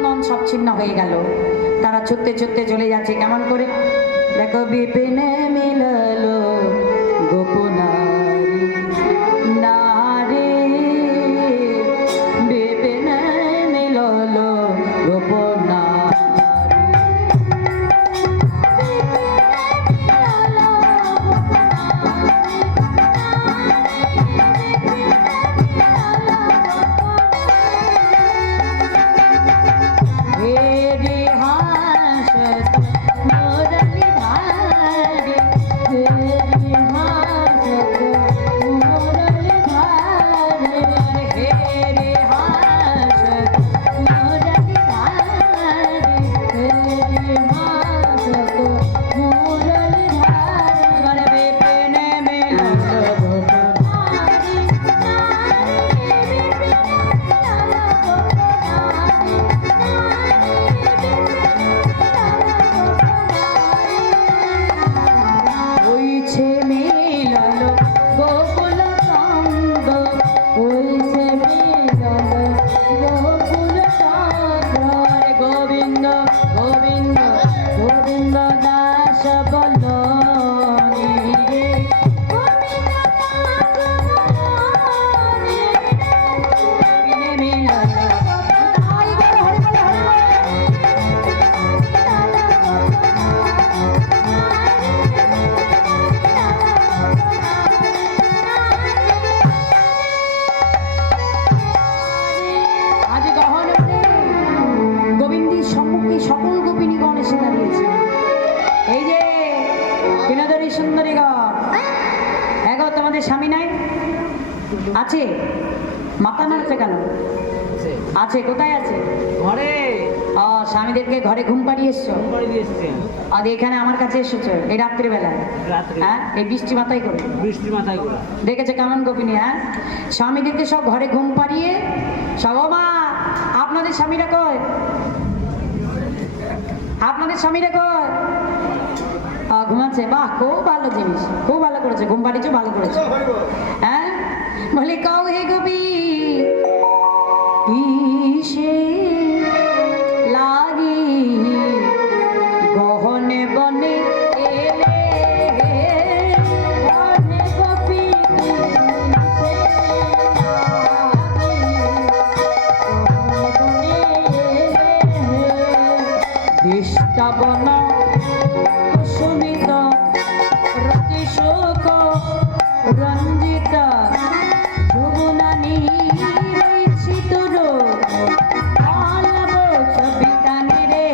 সব ছিন্ন হয়ে গেল। তারা ছুটতে ছুটতে চলে যাচ্ছে কেমন করে, দেখো বিপিনে মিললো গোপনারি নারী, বিপিনে মিললো গোপনারি। স্বামী নাই আছে, মাথা নাড়ছে কেন? আছে, কোথায় আছে? ঘরে। স্বামীদেরকে ঘরে ঘুম পাড়িয়ে এসছো, আর এখানে আমার কাছে এসেছো এই রাত্রিবেলায়? হ্যাঁ, এই বৃষ্টি মাথায় করে, বৃষ্টি মাথায় করে দেখেছে কেমন গোপিনী? হ্যাঁ, স্বামীদেরকে সব ঘরে ঘুম পাড়িয়ে সব, মা আপনাদের স্বামীরা কয়, আপনাদের স্বামীরা কয়? ঘুমাচ্ছে। বাহ, খুব ভালো জিনিস, খুব ভালো করেছে, ঘুম পাড়িয়েছো, ভালো করেছো। হ্যাঁ, বলি কও হে গোপী কিসে লাগি গহনে বনে এলে, বনে গোপী দৃষ্টাবন কুসুমিত রতি সুখ রঞ্জিত যুবনানি রয়েছি তোর অলব সবিতানি রে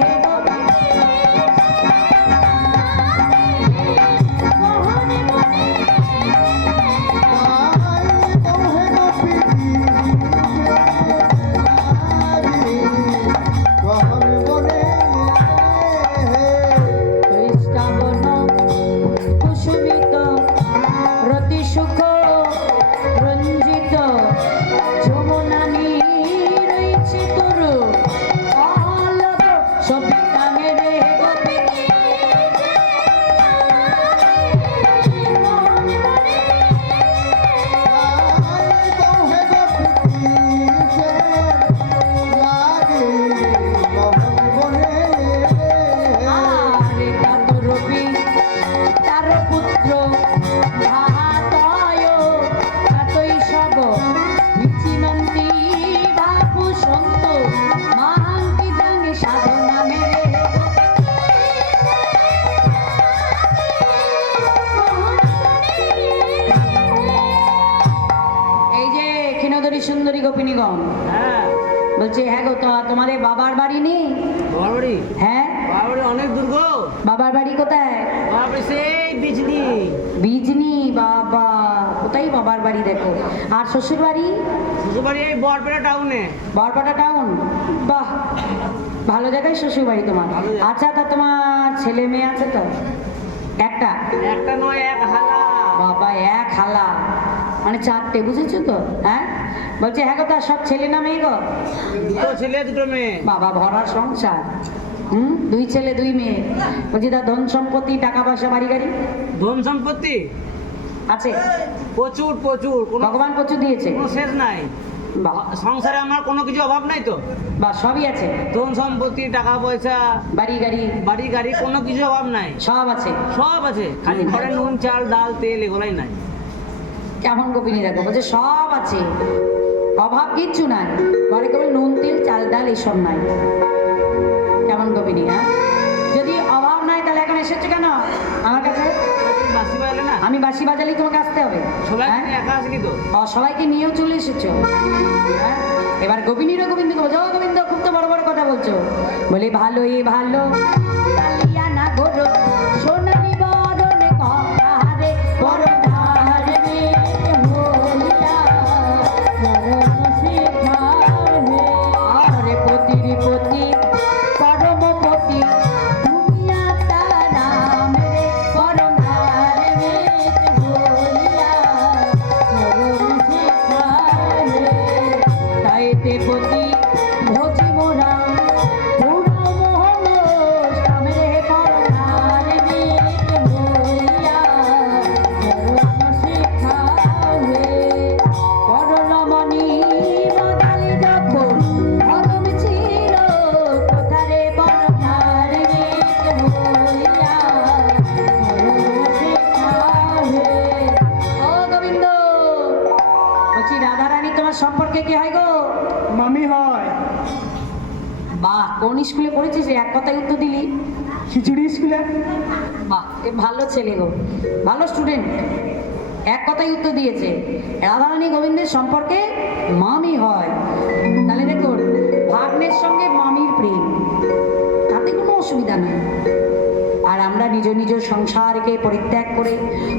কুসুমিত রতি সুখ রঞ্জিত যমুনানি রয়েছে তোর অলব সবিতানি রে গোপী। সুন্দরী গোপিনীগণ বলছে, হ্যাঁ গো, তোমাদের বাবার বাড়ি নেই? বাবার বাড়ি? হ্যাঁ, বাবার বাড়ি অনেক দূর গো। বাবার বাড়ি কোথায়? বাবার বাড়ি সেই বিজনি। বিজনি? বাবা, কোথায় বাবার বাড়ি দেখো। আর শ্বশুর বাড়ি? শ্বশুর বাড়ি এই বরপেটা টাউনে। বরপাটা টাউন? বাহ, ভালো জায়গায় শ্বশুর বাড়ি তোমার। আচ্ছা, তা তোমার ছেলে মেয়ে আছে তো? একটা? একটা নয়, এক হালা। বাবা, এক হালা মানে চারটে, বুঝেছো তো? হ্যাঁ, বলছে হ্যাঁ গো, তার সব ছেলে না মেয়ে গো? দুটো ছেলে দুটো মেয়ে। বাবা, ভরা সংসার। দুই ছেলে দুই মেয়ে। বলছি তার ধন সম্পত্তি, টাকা পয়সা, বাড়ি গাড়ি? ধন সম্পত্তি আছে প্রচুর প্রচুর, কোনো ভগবান প্রচুর দিয়েছে। কোনো শেষ নাই। বাহ সংসারে আমার কোনো কিছু অভাব নাই তো। বা সবই আছে, ধন সম্পত্তি, টাকা পয়সা, বাড়ি গাড়ি বাড়ি গাড়ি, কোনো কিছু অভাব নাই। সব আছে। সব আছে, খালি ঘরে নুন চাল ডাল তেল এগুলাই নাই। কেমন গোপিনী দেখো, বলছে সব আছে, অভাব কিচ্ছু নাই, ঘরে কেবল নুন তেল চাল ডাল এসব নাই। কেমন গোপিনী, হ্যাঁ? যদি অভাব নাই তাহলে এখন এসেছো কেন আমার কাছে? তুমি বাঁশি বাজালে না? আমি বাঁশি বাজালেই তোমাকে আসতে হবে? সবাই হ্যাঁ? তুমি একা আসলি তো? সবাইকে নিয়েও চলে এসেছো, হ্যাঁ? এবার গোপিনীরও গোবিন্দকে বলছো, ও গোবিন্দ খুব তো বড় বড় কথা বলছো। বলে ভালোই ভালো কালিয়া না গোরো সোনালি বরণে কহারে বড় ধারে বলিয়া মরণ শিখাবে। আরে পতির পতি পরম পতি দুনিয়া তারা মেরে পরম ধারে বলিয়া মরণ শিখাবে। তাইতে পতি ভোজি মোরা পুরা মোহন সামরে পরধারে বলিয়া মরণ শিখাবে। পরণমণি বদলে যখন ধরম ছিল কোথারে পরধারে বলিয়া মরণ শিখাবে। ও গোবিন্দ, বলছি রাধারানী তোমার সম্পর্কে কি হয় গো? মামি হয়। বাহ, কোন স্কুলে পড়েছিস রে? এক কথায় উত্তর দিলি। খিচুড়ি স্কুলে। বাহ, এ ভালো ছেলে গো, ভালো স্টুডেন্ট, এক কথায় উত্তর দিয়েছে। রাধারানী গোবিন্দের সম্পর্কে মামি হয়। তাহলে দেখুন, ভাগ্নের সঙ্গে মামির প্রেম, তাতে কোনো অসুবিধা নেই। আর আমরা নিজ নিজ সংসারকে পরিত্যাগ করে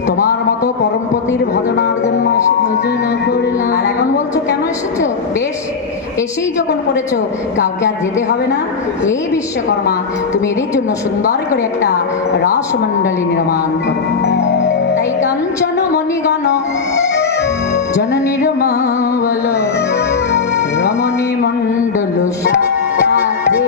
তোমার মতো পরমপতির ভজনার জন্য ভজনা করলাম। আর এখন বলছো কেন এসেছো? বেশ, এসেই যখন করেছো, কাউকে আর যেতে হবে না। এই বিশ্বকর্মা, তুমি এদের জন্য সুন্দর করে একটা রসমণ্ডলী নির্মাণ করো। তাই কাঞ্চন মণিগণ জননীর মা বল রমণী মণ্ডল সাজে।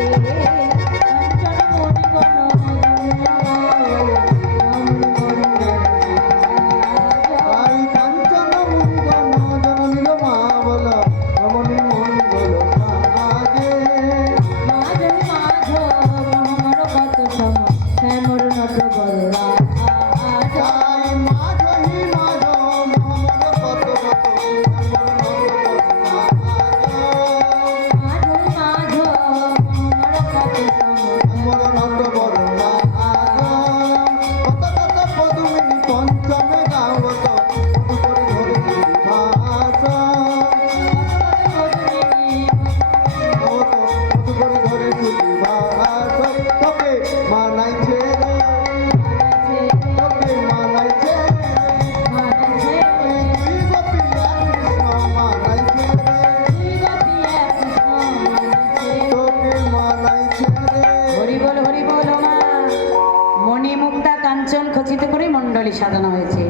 সাজানো হয়েছে।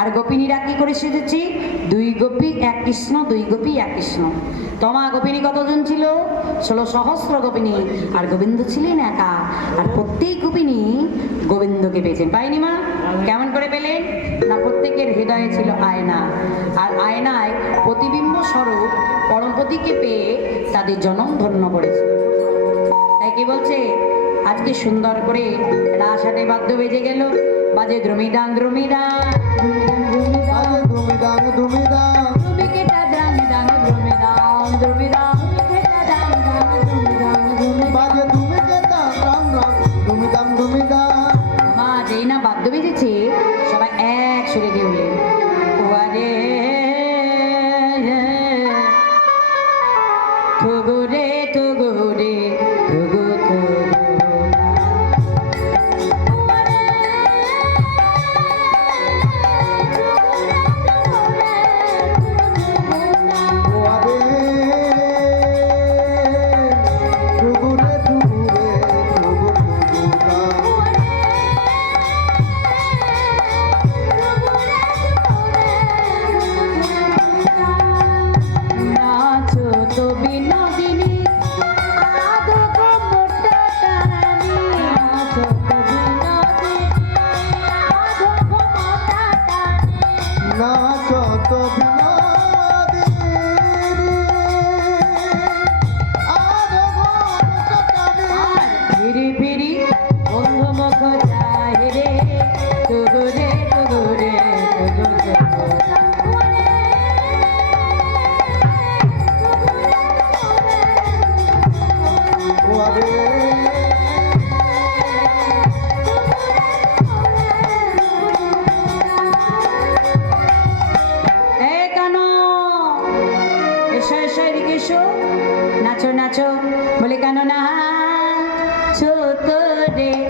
আর গোপিনীরা কি করে সেজেছি? দুই গোপী এক কৃষ্ণ, দুই গোপী এক কৃষ্ণ। তোমা গোপিনী কতজন ছিল? 16 সহস্র গোপিনী। আর গোবিন্দ ছিলেন একা। আর প্রত্যেক গোপিনী গোবিন্দকে পেয়েছেন। পাইনি মা? কেমন করে পেলেন? না, প্রত্যেকের হৃদয়ে ছিল আয়না, আর আয়নায় প্রতিবিম্ব স্বরূপ পরমপতিকে পেয়ে তাদের জনম ধন্য করেছে। তাই কি বলছে? আজকে সুন্দর করে রাসহাটে বাদ্য বেজে গেল, বাজে দ্রুমিদান দ্রুমিদান দ্রুমিদান দ্রুমিদান দ্রুমিদান দ্রুমিকেটা দ্রামিদান দ্রুমিদান দ্রুমিদান দ্রুমিকেটা দ্রামিদান দ্রুমিদান দ্রুমিদান বাজে দ্রুমিকেটা দ্রাম দ্রাম দ্রুমিদান দ্রুমিদান। মা যেই না বাদ্য বেজেছে, সবাই এক সুরে দিয়ে উঠলেন, ওয়ারে থুগুরে থুগুরে থুগু থুগু। কেন না ছোট রে